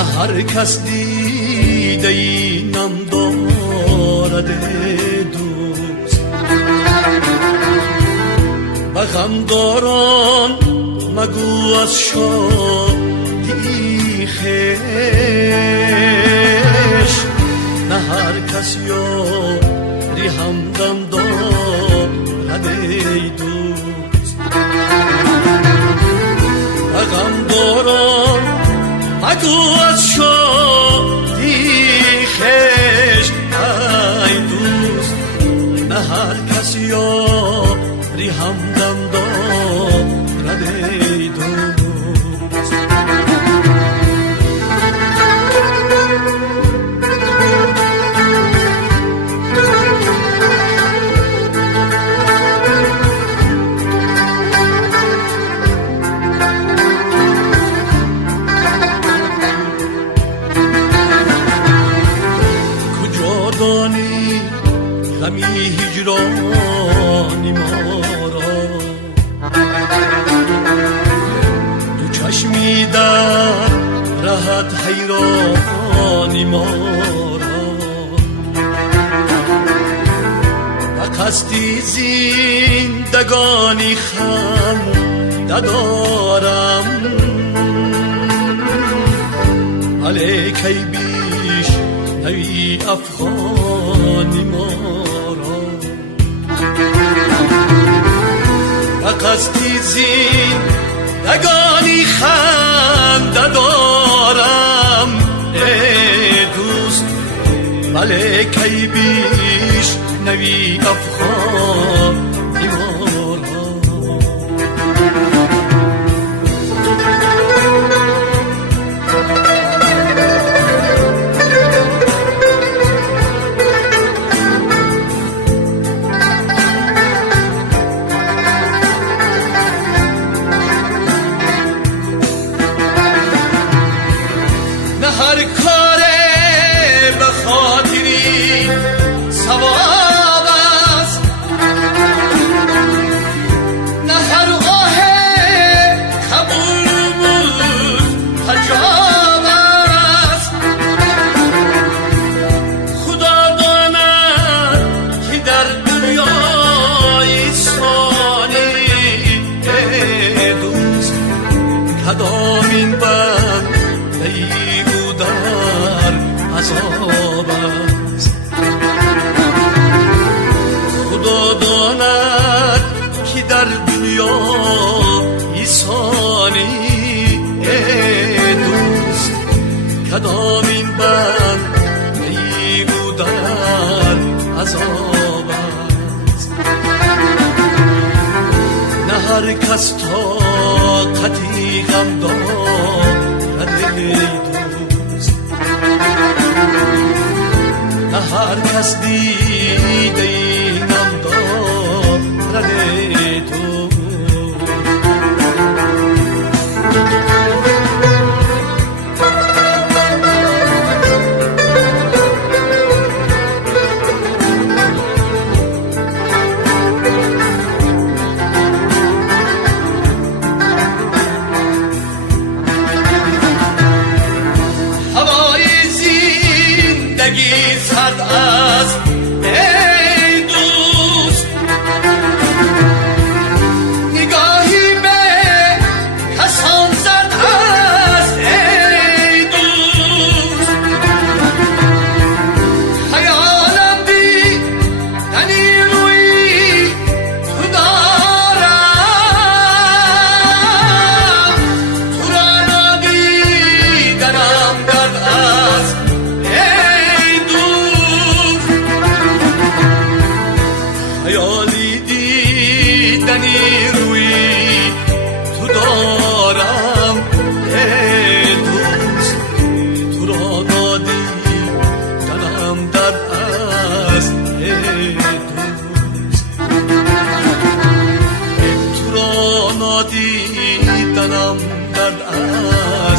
نه هر کس دیده اینم دارد دوست. به غمداران مگو از شادی خویش، نه هر کس یاری همدم دارد دوست. به غمداران مگو از شادی خویش ای دوست، نه هر کس یاری همدم دارد دوست. غمی هجرانی ما را، دو چشمی در رهت حیرانی ما را. و قصدی زندگانی خنده دارم، علیک ای بیش نوی افغانی ما را. و قصدی زندگانی خنده دارم ای دوست، علیک ای بیش نوی افغانی ما را. هر کار به خاطری ثواب است، نه هر آه قبول حجاب است. خدا داند که در دنیای ثانی ای دوست، کدام این بنده در عذاب است. خدا داند که در دنیا ایسانی ای دوست، کدام این بنده او در عذاب است. نه هر کس طاقتی غم دارد نه هر کس دیده اینم دارد تو. سرد است ای دوست، نگاهی به کسان زد است ای دوست. خیالم دیدنی روی تو دارم، تو را ندیدنم درد است. خیالی دیدنی روی تو دارم ای دوست، تو را ندیدنم درد است ای دوست. تو را ندیدنم درد است